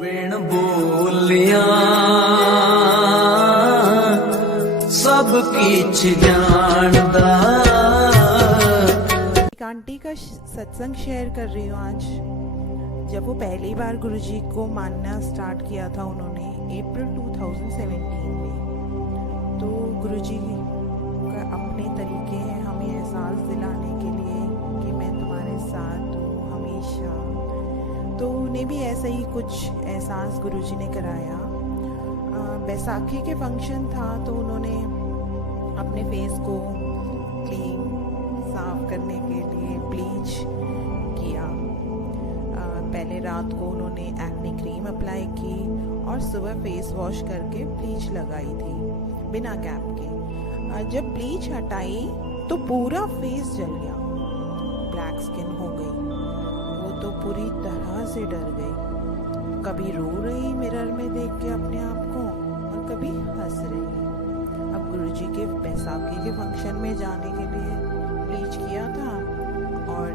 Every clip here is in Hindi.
वेण बोलिया सब किछ जानदा। एक आंटी का सत्संग शेयर कर रही हूँ आज। जब वो पहली बार गुरुजी को मानना स्टार्ट किया था उन्होंने अप्रैल 2017 में, तो गुरुजी का अपने तरीके हैं हमें एहसास दिलाने के लिए कि मैं तुम्हारे साथ हूँ हमेशा। तो उन्हें भी ऐसा ही कुछ एहसास गुरुजी ने कराया। बैसाखी के फंक्शन था तो उन्होंने अपने फेस को क्लीन साफ करने के लिए ब्लीच किया। पहले रात को उन्होंने एक्ने क्रीम अप्लाई की और सुबह फेस वॉश करके ब्लीच लगाई थी बिना कैप के। जब ब्लीच हटाई तो पूरा फेस जल गया, ब्लैक स्किन हो गई। वो तो पूरी तरह से डर गई, कभी रो रही मिरर में देख के अपने आप को और कभी हंस रही। अब गुरुजी के बैसाखी के फंक्शन में जाने के लिए ब्लीच किया था और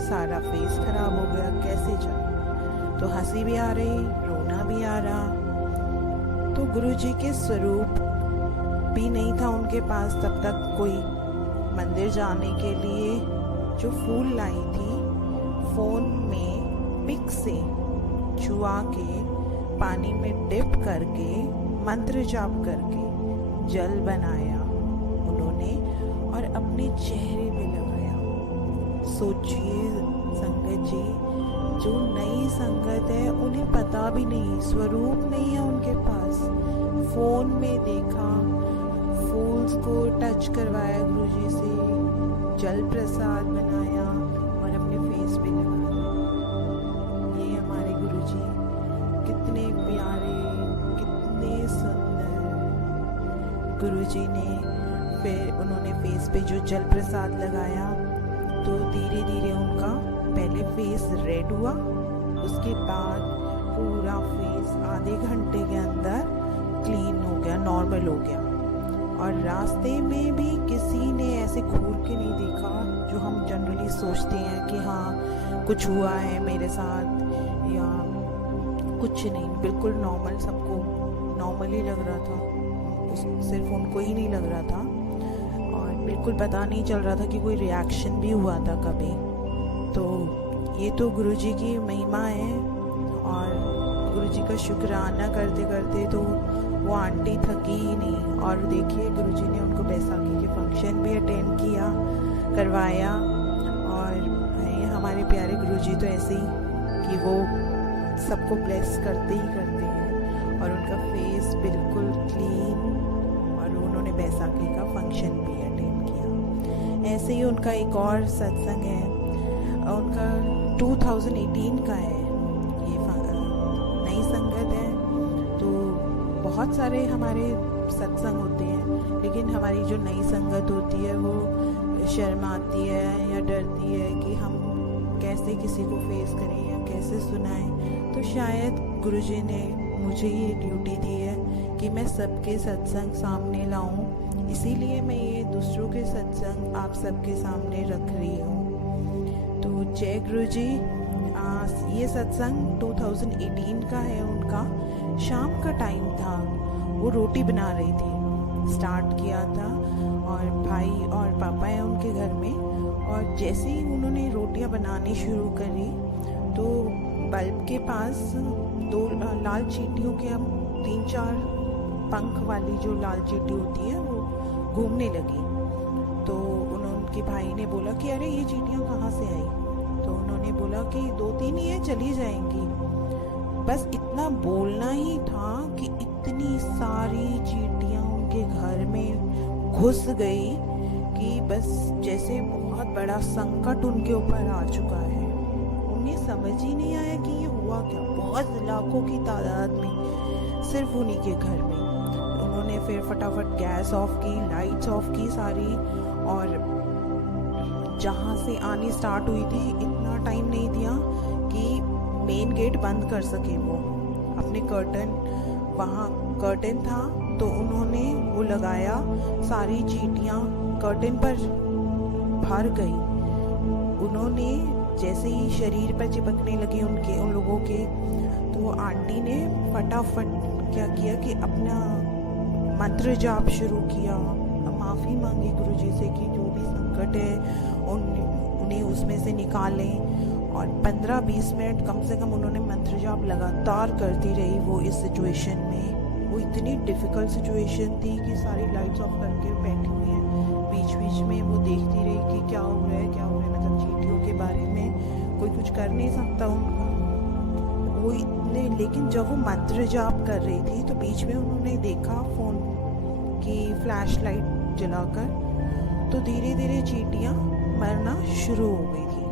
सारा फेस खराब हो गया, कैसे जाए? तो हंसी भी आ रही, रोना भी आ रहा। तो गुरुजी के स्वरूप भी नहीं था उनके पास तब तक कोई मंदिर जाने के लिए। जो फूल लाई थी फोन में पिक से छुआ के पानी में डिप करके मंत्र जाप करके जल बनाया उन्होंने और अपने चेहरे पे लगाया। सोचिए संगत जी, जो नई संगत है उन्हें पता भी नहीं, स्वरूप नहीं है उनके पास। फोन में देखा, फूल्स को टच करवाया गुरुजी से, जल प्रसाद बनाया और अपने फेस पे लगाया। ये हमारे गुरुजी कितने प्यारे, कितने सुंदर। गुरुजी ने फिर उन्होंने फेस पे जो जल प्रसाद लगाया तो धीरे धीरे उनका पहले फेस रेड हुआ, उसके बाद पूरा फेस आधे घंटे के अंदर क्लीन हो गया, नॉर्मल हो गया। और रास्ते में भी किसी ने ऐसे घूर के नहीं देखा जो हम जनरली सोचते हैं कि हाँ कुछ हुआ है मेरे साथ या कुछ नहीं। बिल्कुल नॉर्मल, सबको नॉर्मल ही लग रहा था, सिर्फ उनको ही नहीं लग रहा था। और बिल्कुल पता नहीं चल रहा था कि कोई रिएक्शन भी हुआ था कभी। तो ये तो गुरुजी की महिमा है। और गुरुजी का शुक्राना करते करते तो वो आंटी थकी ही नहीं। और देखिए गुरुजी ने उनको बैसाखी के फंक्शन भी अटेंड किया, करवाया। और हमारे प्यारे गुरुजी तो ऐसे ही कि वो सबको ब्लेस करते ही करते हैं। और उनका फेस बिल्कुल क्लीन, और उन्होंने बैसाखी का फंक्शन भी अटेंड किया। ऐसे ही उनका एक और सत्संग है, उनका 2018 का है, ये नई संगत है। तो बहुत सारे हमारे सत्संग होते हैं, लेकिन हमारी जो नई संगत होती है वो शर्माती है या डरती है कि हम कैसे किसी को फेस करें या कैसे सुनाएं। तो शायद गुरुजी ने मुझे ये ड्यूटी दी है कि मैं सबके सत्संग सामने लाऊं, इसीलिए मैं ये दूसरों के सत्संग आप सबके सामने रख रही हूँ। तो जय गुरुजी। ये सत्संग 2018 का है उनका। शाम का टाइम था, वो रोटी बना रही थी, स्टार्ट किया था। और भाई और पापा है उनके घर में। और जैसे ही उन्होंने रोटियां बनानी शुरू करी तो बल्ब के पास दो लाल चींटियों के, हम 3-4 पंख वाली जो लाल चींटी होती है वो घूमने लगी। तो उनके भाई ने बोला कि अरे ये चींटियां कहाँ से आई? तो उन्होंने बोला कि 2-3 ही है, चली जाएंगी। बस इतना बोलना ही था कि इतनी सारी चींटियां उनके घर में घुस गई कि बस जैसे बहुत बड़ा संकट उनके ऊपर आ चुका है। उन्हें समझ ही नहीं आया कि ये हुआ क्या। बहुत लाखों की तादाद में सिर्फ उन्हीं के घर में। उन्होंने फिर फटाफट गैस ऑफ की, लाइट्स ऑफ की सारी, और जहाँ से आनी स्टार्ट हुई थी इतना टाइम नहीं दिया कि मेन गेट बंद कर सके वो। अपने कर्टन, वहाँ कर्टन था तो उन्होंने वो लगाया, सारी चींटियाँ कर्टन पर भर गई। उन्होंने जैसे ही शरीर पर चिपकने लगे उन लोगों के, तो वो आंटी ने फटाफट क्या किया कि अपना मंत्र जाप शुरू किया, माफ़ी मांगी गुरुजी से कि जो भी संकट है उन्हें उसमें से निकालें। और 15-20 मिनट कम से कम उन्होंने मंत्र जाप लगातार करती रही वो इस सिचुएशन में। वो इतनी डिफ़िकल्ट सिचुएशन थी कि सारी लाइट्स ऑफ करके बैठी हुई हैं। बीच बीच में वो देखती रही कि क्या हो रहा है, क्या हो रहा है, मतलब चींटियों के बारे में कोई कुछ कर नहीं सकता उनका। वो इतने, लेकिन जब वो मंत्र जाप कर रही थी तो बीच में उन्होंने देखा फ़ोन की फ्लैश लाइट जलाकर, तो धीरे धीरे चींटियाँ मरना शुरू हो गई थी।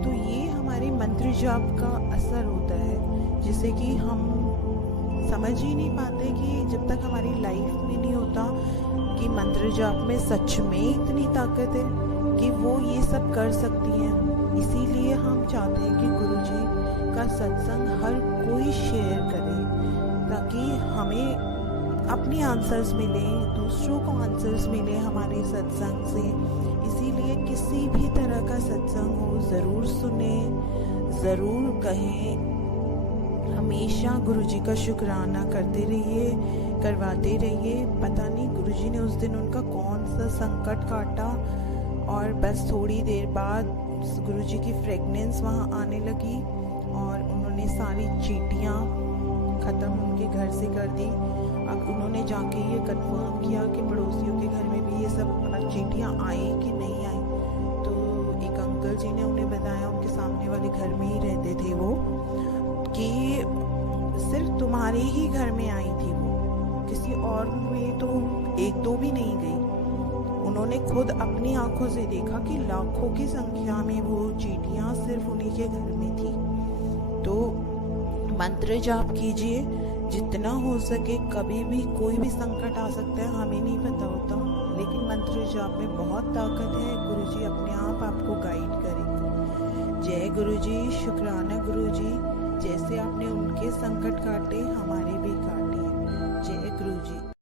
तो ये हमारे मंत्र जाप का असर होता है, जिससे कि हम समझ ही नहीं पाते कि जब तक हमारी लाइफ में नहीं होता कि मंत्र जाप में सच में इतनी ताकत है कि वो ये सब कर सकती हैं। इसीलिए हम चाहते हैं कि गुरुजी का सत्संग हर कोई शेयर करे, ताकि हमें अपने आंसर्स मिले, दूसरों को आंसर्स मिले हमारे सत्संग से। इसीलिए किसी भी तरह का सत्संग हो ज़रूर सुने, ज़रूर कहें। हमेशा गुरुजी का शुक्राना करते रहिए, करवाते रहिए। पता नहीं गुरुजी ने उस दिन उनका कौन सा संकट काटा, और बस थोड़ी देर बाद गुरुजी की फ्रेगनेंस वहाँ आने लगी और उन्होंने सारी चींटियाँ ख़त्म उनके घर से कर दी। अब उन्होंने जाके ये कंफर्म किया कि पड़ोसियों के घर में भी ये सब चींटियाँ आई कि नहीं आई। तो एक अंकल जी ने उन्हें बताया, उनके सामने वाले घर में ही रहते थे वो, कि सिर्फ तुम्हारे ही घर में आई थी वो, किसी और में तो एक दो भी नहीं गई। उन्होंने खुद अपनी आंखों से देखा कि लाखों की संख्या में वो चींटियाँ सिर्फ उन्हीं के घर में थी। तो मंत्र जाप कीजिए जितना हो सके। कभी भी कोई भी संकट आ सकता है, हमें नहीं पता होता, लेकिन मंत्र जाप में बहुत ताकत है। गुरुजी अपने आप आपको गाइड करेंगे। जय गुरुजी, शुक्राना गुरुजी, जैसे आपने उनके संकट काटे हमारे भी काटे। जय गुरुजी।